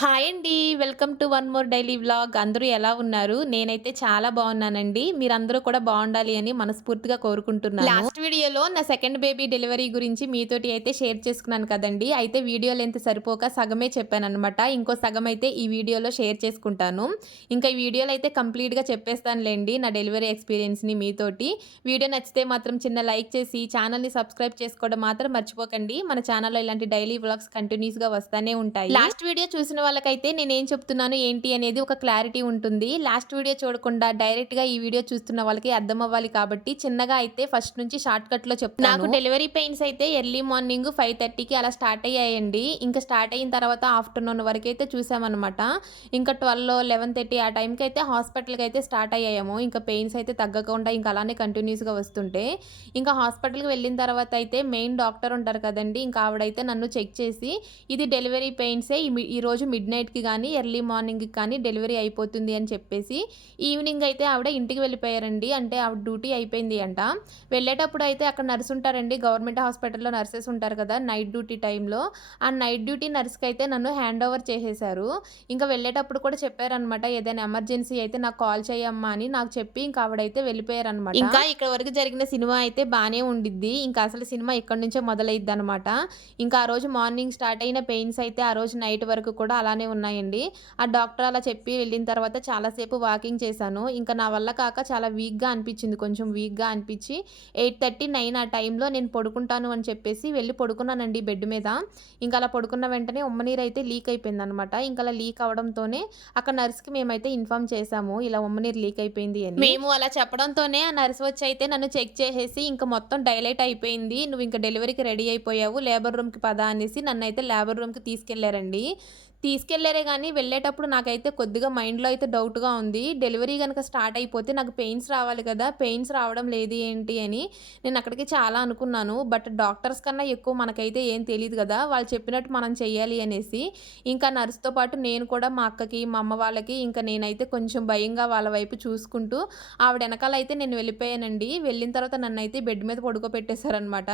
Hi అండి. Welcome to one more daily vlog. అందరూ ఎలా ఉన్నారు? నేనైతే చాలా బాగున్నానండి. మీరందరూ కూడా బాగుండాలి అని మనస్ఫూర్తిగా కోరుకుంటున్నాను. లాస్ట్ వీడియోలో నా సెకండ్ బేబీ డెలివరీ గురించి మీతోటి అయితే షేర్ చేసుకున్నాను కదండీ. అయితే వీడియో లెంత్ సరిపోక సగమే చెప్పాననమాట. ఇంకో సగం అయితే ఈ వీడియోలో షేర్ చేసుకుంటాను. ఇంకా ఈ వీడియోలో అయితే కంప్లీట్‌గా చెప్పేస్తానులెండి నా డెలివరీ ఎక్స్‌పీరియన్స్‌ని మీతోటి. వీడియో నచ్చితే మాత్రం చిన్న లైక్ చేసి ఛానెల్‌ని సబ్స్క్రైబ్ చేసుకోవడం మాత్రం మర్చిపోకండి. మన ఛానెల్‌లో ఇలాంటి డైలీ వ్లాగ్స్ కంటిన్యూస్‌గా వస్తానే ఉంటాయి. లాస్ట్ వీడియో చూసిన వాళ్ళకైతే నేనేం చెప్తున్నాను ఏంటి అనేది ఒక క్లారిటీ ఉంటుంది. లాస్ట్ వీడియో చూడకుండా డైరెక్ట్‌గా ఈ వీడియో చూస్తున్న వాళ్ళకి అర్థం అవ్వాలి కాబట్టి చిన్నగా అయితే ఫస్ట్ నుంచి షార్ట్ కట్‌లో చెప్తాను. నాకు డెలివరీ పెయిన్స్ అయితే ఎర్లీ మార్నింగ్ 5:30కి అలా స్టార్ట్ అయ్యాయండి. ఇంకా స్టార్ట్ అయిన తర్వాత ఆఫ్టర్‌నూన్ వరకైతే చూసామన్నమాట. ఇంకా 12, 11:30 ఆ టైంకి అయితే హాస్పిటల్‌కి అయితే స్టార్ట్ అయ్యాము. ఇంకా పెయిన్స్ అయితే తగ్గకుండా ఇంకా అలానే కంటిన్యూస్‌గా వస్తుంటే ఇంకా హాస్పిటల్‌కి వెళ్ళిన తర్వాత అయితే మెయిన్ డాక్టర్ ఉంటారు కదండీ! ఇంకా ఆవిడైతే నన్ను చెక్ చేసి ఇది డెలివరీ పెయిన్సే ఈరోజు మిడ్‌నైట్‌కి గానీ, ఎర్లీ మార్నింగ్‌కి కానీ డెలివరీ అయిపోతుంది అని చెప్పేసి, ఈవినింగ్ అయితే ఆవిడ ఇంటికి వెళ్ళిపోయారండి. అంటే ఆవిడ డ్యూటీ అయిపోయింది అంట. వెళ్ళేటప్పుడు అయితే అక్కడ నర్స్ ఉంటారండి. గవర్నమెంట్ హాస్పిటల్‌లో నర్సెస్ ఉంటారు కదా! నైట్ డ్యూటీ టైంలో. ఆ నైట్ డ్యూటీ నర్స్‌కైతే నన్ను హ్యాండ్ ఓవర్ చేసేశారు. ఇంకా వెళ్ళేటప్పుడు కూడా చెప్పారనమాట. ఏదైనా ఎమర్జెన్సీ అయితే నాకు కాల్ చేయమ్మా అని నాకు చెప్పి ఇంకా ఆవిడైతే వెళ్ళిపోయారనమాట. ఇంకా ఇక్కడ వరకు జరిగిన సినిమా అయితే బానే ఉండిద్ది. ఇంకా అసలు సినిమా ఇక్కడి నుంచే మొదలైద్దనమాట. ఇంకా ఆ రోజు మార్నింగ్ స్టార్ట్ అయిన పెయిన్స్ అయితే ఆ రోజు నైట్ వరకు కూడా అలానే ఉన్నాయండి. ఆ డాక్టర్ అలా చెప్పి వెళ్ళిన తర్వాత చాలా సేపు వాకింగ్ చేశాను. ఇంకా నా వల్ల కాక చాలా వీక్‌గా అనిపించింది. కొంచెం వీక్‌గా అనిపించి 8:30, 9 ఆ టైంలో నేను పడుకుంటాను అని చెప్పేసి వెళ్లి పడుకున్నానండి బెడ్ మీద. ఇంకా అలా పడుకున్న వెంటనే ఉమ్మనీరైతే లీక్ అయిపోయిందనమాట. ఇంకా అలా లీక్ అవ్వడంతోనే అక్కడ నర్స్‌కి మేమైతే ఇన్ఫార్మ్ చేశాము. ఇలా ఉమ్మనీరు లీక్ అయిపోయింది అని. మేము అలా చెప్పడంతోనే ఆ నర్స్ వచ్చైతే నన్ను చెక్ చేసేసి ఇంక మొత్తం డైలైట్ అయిపోయింది. నువ్వు ఇంక డెలివరీకి రెడీ అయిపోయావు. లేబర్ రూమ్‌కి పద అనేసి నన్నైతే లేబర్ రూమ్‌కి తీసుకెళ్లారండి. తీసుకెళ్లారే గానీ వెళ్ళేటప్పుడు నాకైతే కొద్దిగా మైండ్‌లో అయితే డౌట్‌గా ఉంది. డెలివరీ గనక స్టార్ట్ అయిపోతే నాకు పెయిన్స్ రావాలి కదా! పెయిన్స్ రావడం లేదు ఏంటి అని నేను అక్కడికి చాలా అనుకున్నాను. బట్ డాక్టర్స్ కన్నా ఎక్కువ మనకైతే ఏం తెలీదు గదా! వాళ్ళు చెప్పినట్టు మనం చెయ్యాలి అనేసి ఇంకా నర్స్‌తో పాటు నేను కూడా మా అక్కకి, మా అమ్మ వాళ్ళకి ఇంకా నేనైతే కొంచెం భయంగా వాళ్ళ వైపు చూసుకుంటూ ఆవిడ ఎనకాలైతే నేను వెళ్ళిపోయానండి. వెళ్ళిన తర్వాత నన్నైతే బెడ్ మీద పడుకోబెట్టేశారనమాట.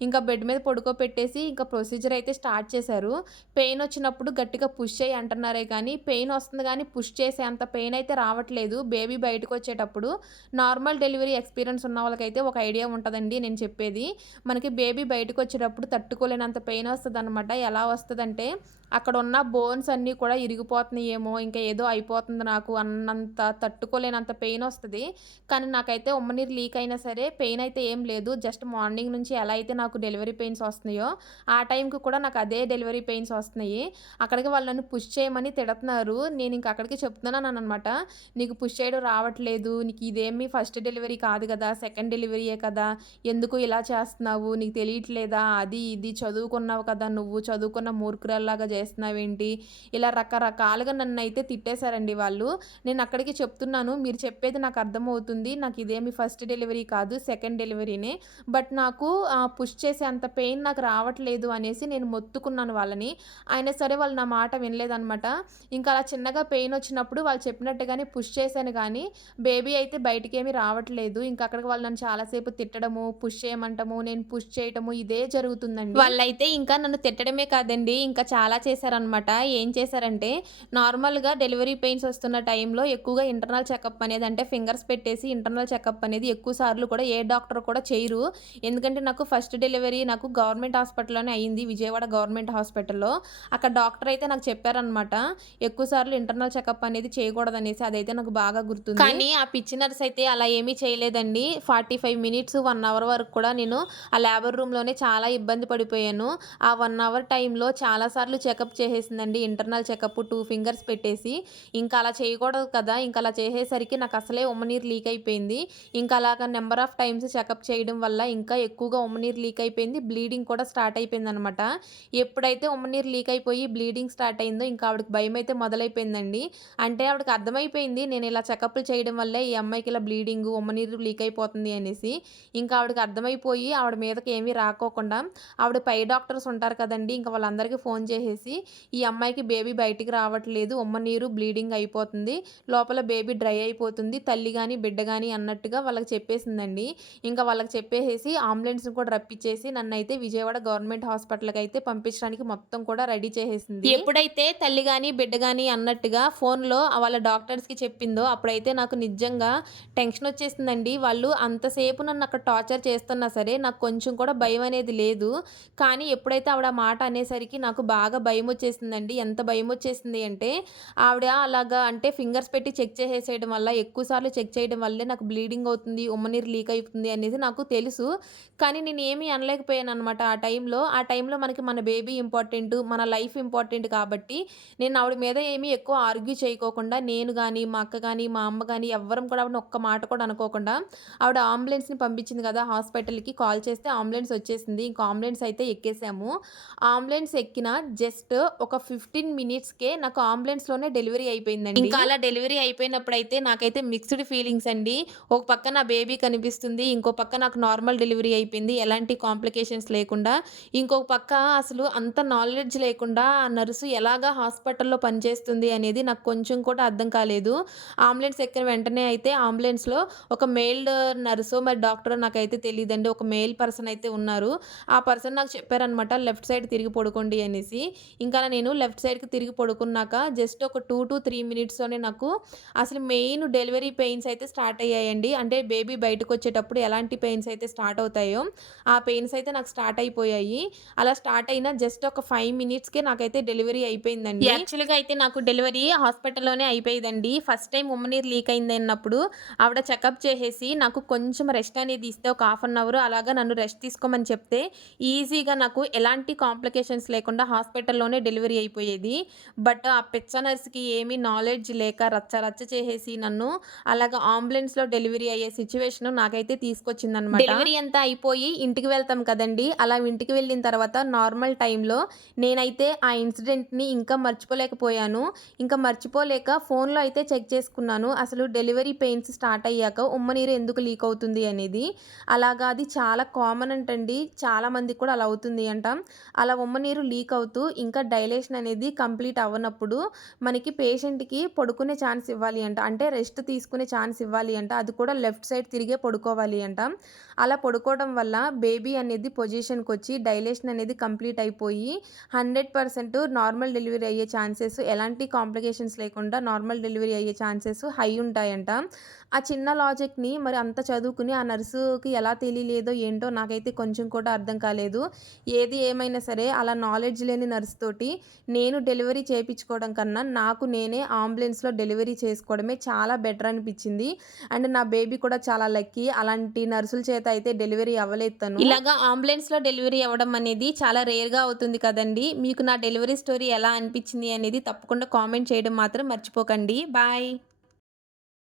ఇంకా బెడ్ మీద పడుకోబెట్టేసి ఇంకా ప్రొసీజర్ అయితే స్టార్ట్ చేశారు. పెయిన్ వచ్చినప్పుడు గట్టిగా పుష్ చెయ్యి అంటున్నారే కానీ, పెయిన్ వస్తుంది గానీ, పుష్ చేసే అంత పెయిన్ అయితే రావట్లేదు. బేబీ బయటకొచ్చేటప్పుడు నార్మల్ డెలివరీ ఎక్స్‌పీరియన్స్ ఉన్న వాళ్ళకైతే ఒక ఐడియా ఉంటదండి నేను చెప్పేది. మనకి బేబీ బయటకొచ్చేటప్పుడు తట్టుకోలేనంత పెయిన్ వస్తదనమాట. ఎలా వస్తదంటే, అక్కడున్న బోన్స్ అన్నీ కూడా ఇరిగిపోతున్నాయేమో, ఇంకా ఏదో అయిపోతుంది నాకు అన్నంత తట్టుకోలేనంత పెయిన్ వస్తది. కానీ నాకైతే ఉమ్మనీరు లీక్ అయినా సరే పెయిన్ అయితే ఏం లేదు. జస్ట్ మార్నింగ్ నుంచి ఎలా అయితే నాకు డెలివరీ పెయిన్స్ వస్తున్నాయో, ఆ టైంకి కూడా నాకు అదే డెలివరీ పెయిన్స్ వస్తున్నాయి. అక్కడికి వాళ్ళు నన్ను పుష్ చేయమని తిడతన్నారు. నేనింక అక్కడికి చెప్తున్నాననమాట. "నీకు పుష్ చేయడం రావట్లేదు. నీకు ఇదేమి ఫస్ట్ డెలివరీ కాదు గదా! సెకండ్ డెలివరీయే కదా! ఎందుకు ఇలా చేస్తున్నావు? నీకు తెలియట్లేదా? అది ఇది చదువుకున్నావు కదా! నువ్వు చదువుకున్న మూర్ఖురాల్లాగా చేస్తున్నావేంటి?" ఇలా రకరకాలుగా నన్నైతే తిట్టేశారండి వాళ్ళు. నేనక్కడికి చెప్తున్నాను, "మీరు చెప్పేది నాకు అర్థమవుతుంది. నాకిదేమి ఫస్ట్ డెలివరీ కాదు. సెకండ్ డెలివరీనే. బట్ నాకు పుష్ చేసే అంత పెయిన్ నాకు రావట్లేదు" అనేసి నేను మొత్తుకున్నాను వాళ్ళని. అయినా సరే వాళ్ళు నా మాట వినలేదనమాట. ఇంకా అలా చిన్నగా పెయినొచ్చినప్పుడు వాళ్ళు చెప్పినట్టుగానే పుష్ చేశాను గానీ, బేబీ అయితే బయటికేమి రావట్లేదు. ఇంకా అక్కడికి వాళ్ళు నన్ను చాలా సేపు తిట్టడము, పుష్ చేయమంటము, నేను పుష్ చేయటము ఇదే జరుగుతుందండి. వాళ్ళైతే ఇంకా నన్ను తిట్టడమే కాదండి, ఇంకా చాలా చేశారనమాట. ఏం చేశారంటే, నార్మల్‌గా డెలివరీ పెయిన్స్ వస్తున్న టైంలో ఎక్కువగా ఇంటర్నల్ చెకప్ అనేది అంటే ఫింగర్స్ పెట్టేసి ఇంటర్నల్ చెకప్ అనేది ఎక్కువ సార్లు కూడా ఏ డాక్టర్ కూడా చేయరు. ఎందుకంటే నాకు ఫస్ట్ డెలివరీ నాకు గవర్నమెంట్ హాస్పిటల్‌లోనే అయింది. విజయవాడ గవర్నమెంట్ హాస్పిటల్‌లో. అక్కడ డాక్టర్ అయితే నాకు చెప్పారనమాట. ఎక్కువ సార్లు ఇంటర్నల్ చెకప్ అనేది చేయకూడదనేసి. అదైతే నాకు బాగా గుర్తుంది. కానీ ఆ పిచ్చి నర్స్ అయితే అలా ఏమీ చేయలేదండి. 45 మినిట్స్, 1 అవర్ వరకు కూడా నేను ఆ లేబర్ రూమ్‌లోనే చాలా ఇబ్బంది పడిపోయాను. ఆ 1 అవర్ టైంలో చాలా సార్లు చెకప్ చేసేసిందండి. ఇంటర్నల్ చెకప్ 2 ఫింగర్స్ పెట్టేసి. ఇంకా అలా చేయకూడదు కదా! ఇంకా అలా చేసేసరికి నాకు అసలే ఉమ్మనీరు లీక్ అయిపోయింది. ఇంకా అలాగా నంబర్ ఆఫ్ టైమ్స్ చెకప్ చేయడం వల్ల ఇంకా ఎక్కువగా ఉమ్మనీరు లీక్ అయిపోయింది. బ్లీడింగ్ కూడా స్టార్ట్ అయిపోయిందనమాట. ఎప్పుడైతే ఉమ్మనీరు లీక్ అయిపోయి బ్లీడింగ్ స్టార్ట్ అయిందో ఇంకా ఆవిడకి భయమైతే మొదలైపోయిందండి. అంటే ఆవిడకి అర్థమైపోయింది నేను ఇలా చెకప్‌లు చేయడం వల్లే ఈ అమ్మాయికి ఇలా బ్లీడింగు, ఉమ్మనీరు లీక్ అయిపోతుంది అనేసి. ఇంకా ఆవిడకి అర్థమైపోయి ఆవిడ మీదకి ఏమీ రాకోకుండా ఆవిడ పై డాక్టర్స్ ఉంటారు కదండీ! ఇంకా వాళ్ళందరికీ ఫోను చేసేసి చేసి, "ఈ అమ్మాయికి బేబీ బయటికి రావట్లేదు. ఉమ్మ నీరు బ్లీడింగ్ అయిపోతుంది. లోపల బేబీ డ్రై అయిపోతుంది. తల్లి గాని, బిడ్డ గాని" అన్నట్టుగా వాళ్ళకి చెప్పేసిందండి. ఇంకా వాళ్ళకి చెప్పేసేసి అంబులెన్స్‌ని కూడా రప్పించేసి నన్నైతే విజయవాడ గవర్నమెంట్ హాస్పిటల్‌కైతే పంపించడానికి మొత్తం కూడా రెడీ చేసేసింది. ఎప్పుడైతే తల్లి గాని, బిడ్డ గాని అన్నట్టుగా ఫోన్‌లో వాళ్ళ డాక్టర్స్‌కి చెప్పిందో అప్పుడైతే నాకు నిజంగా టెన్షనొచ్చేసిందండి. వాళ్ళు అంతసేపు నన్నక్కడ టార్చర్ చేస్తున్నా సరే, నాకు కొంచెం కూడా భయమనేది లేదు. కానీ ఎప్పుడైతే ఆవిడ ఆ మాట అనేసరికి నాకు బాగా భయమొచ్చేసిందండి. ఎంత భయమొచ్చేసింది అంటే, ఆవిడ అలాగా అంటే ఫింగర్స్ పెట్టి చెక్ చేసేసేయడం వల్ల, ఎక్కువ సార్లు చెక్ చేయడం వల్లే నాకు బ్లీడింగ్ అవుతుంది, ఉమ్మనీరు లీక్ అయితుంది అనేది నాకు తెలుసు. కానీ నేనేమి అనలేకపోయాననమాట ఆ టైంలో. ఆ టైంలో మనకి మన బేబీ ఇంపార్టెంటు, మన లైఫ్ ఇంపార్టెంట్ కాబట్టి, నేను ఆవిడ మీద ఏమి ఎక్కువ ఆర్గ్యూ చేయకోకుండా, నేను గాని, మా అక్క గాని, మా అమ్మ గాని ఎవ్వరం కూడా ఆవిడని ఒక్క మాట కూడా అనుకోకుండా, ఆవిడ అంబులెన్స్‌ని పంపించింది కదా! హాస్పిటల్‌కి కాల్ చేస్తే అంబులెన్స్ వచ్చేసింది. ఇంక అంబులెన్స్ అయితే ఎక్కేసాము. అంబులెన్స్ ఎక్కిన జస్ట్ ఒక 15 మినిట్స్‌కే నాకు అంబులెన్స్‌లోనే డెలివరీ అయిపోయిందండి. ఇంకా అలా డెలివరీ అయిపోయినప్పుడైతే నాకైతే మిక్స్డ్ ఫీలింగ్స్ అండి. ఒక పక్క నా బేబీ కనిపిస్తుంది. ఇంకో పక్క నాకు నార్మల్ డెలివరీ అయిపోయింది. ఎలాంటి కాంప్లికేషన్స్ లేకుండా. ఇంకొక పక్క అసలు అంత నాలెడ్జ్ లేకుండా ఆ నర్సు ఎలాగా హాస్పిటల్‌లో పనిచేస్తుంది అనేది నాకు కొంచెం కూడా అర్థం కాలేదు. అంబులెన్స్ ఎక్కిన వెంటనే అయితే అంబులెన్స్‌లో ఒక మేల్ నర్సో మరి డాక్టరో నాకైతే తెలీదండి. ఒక మేల్ పర్సన్ అయితే ఉన్నారు. ఆ పర్సన్ నాకు చెప్పారనమాట లెఫ్ట్ సైడ్ తిరిగి పడుకోండి అనేసి. ఇంకా అలా నేను లెఫ్ట్ సైడ్‌కి తిరిగి పడుకున్నాక జస్ట్ ఒక 2-3 మినిట్స్‌లోనే నాకు అసలు మెయిన్ డెలివరీ పెయిన్స్ అయితే స్టార్ట్ అయ్యాయండి. అంటే బేబీ బయటకొచ్చేటప్పుడు ఎలాంటి పెయిన్స్ అయితే స్టార్ట్ అవుతాయో, ఆ పెయిన్స్ అయితే నాకు స్టార్ట్ అయిపోయాయి. అలా స్టార్ట్ అయిన జస్ట్ ఒక 5 మినిట్స్‌కే నాకైతే డెలివరీ అయిపోయిందండి. యాక్చువల్‌గా అయితే నాకు డెలివరీ హాస్పిటల్‌లోనే అయిపోయేదండి. ఫస్ట్ టైమ్ ఉమ్మనీరు లీక్ అయిందన్నప్పుడు ఆవిడ చెకప్ చేసేసి నాకు కొంచెం రెస్ట్ అనేది ఇస్తే ఒక హాఫ్ అన్ అవర్ అలాగా నన్ను రెస్ట్ తీసుకోమని చెప్తే ఈజీగా నాకు ఎలాంటి కాంప్లికేషన్స్ లేకుండా హాస్పిటల్‌లోనే డెలివరీ అయిపోయేది. బట్ ఆ పిచ్చ నర్స్‌కి ఏమీ నాలెడ్జ్ లేక రచ్చ రచ్చ చేసేసి నన్ను అలాగా అంబులెన్స్‌లో డెలివరీ అయ్యే సిట్యుయేషన్ నాకైతే తీసుకొచ్చిందనమాట. డెలివరీ అంతా అయిపోయి ఇంటికి వెళ్తాం కదండీ! అలా ఇంటికి వెళ్ళిన తర్వాత నార్మల్ టైంలో నేనైతే ఆ ఇన్సిడెంట్‌ని ఇంకా మర్చిపోలేకపోయాను. ఇంకా మర్చిపోలేక ఫోన్‌లో అయితే చెక్ చేసుకున్నాను. అసలు డెలివరీ పెయిన్స్ స్టార్ట్ అయ్యాక ఉమ్మ నీరు ఎందుకు లీక్ అవుతుంది అనేది. అలాగా అది చాలా కామన్ అంటండి. చాలా మందికి కూడా అలా అవుతుంది అంట. అలా ఉమ్మ నీరు లీక్ అవుతూ ఇంకా డైలేషన్ అనేది కంప్లీట్ అవ్వనప్పుడు మనకి పేషెంట్‌కి పడుకునే ఛాన్స్ ఇవ్వాలి అంట. అంటే రెస్ట్ తీసుకునే ఛాన్స్ ఇవ్వాలి అంట. అది కూడా లెఫ్ట్ సైడ్ తిరిగే పడుకోవాలి అంట. అలా పడుకోవడం వల్ల బేబీ అనేది పొజిషన్‌కొచ్చి డైలేషన్ అనేది కంప్లీట్ అయిపోయి 100% నార్మల్ డెలివరీ అయ్యే ఛాన్సెస్ ఎలాంటి కాంప్లికేషన్స్ లేకుండా నార్మల్ డెలివరీ అయ్యే ఛాన్సెస్ హై ఉంటాయంట. ఆ చిన్న లాజిక్‌ని మరి అంత చదువుకుని ఆ నర్సుకి ఎలా తెలియలేదో ఏంటో నాకైతే కొంచెం కూడా అర్థం కాలేదు. ఏది ఏమైనా సరే అలా నాలెడ్జ్ లేని నర్స్ తోటి నేను డెలివరీ చేపించుకోవడం కన్నా నాకు నేనే అంబులెన్స్‌లో డెలివరీ చేసుకోవడమే చాలా బెటర్ అనిపించింది. అండ్ నా బేబీ కూడా చాలా లక్కీ. అలాంటి నర్సుల చేత అయితే డెలివరీ అవ్వలేదు తను. ఇలాగా అంబులెన్స్‌లో డెలివరీ అవ్వడం అనేది చాలా రేర్‌గా అవుతుంది కదండీ! మీకు నా డెలివరీ స్టోరీ ఎలా అనిపించింది అనేది తప్పకుండా కామెంట్ చేయడం మాత్రం మర్చిపోకండి. బాయ్.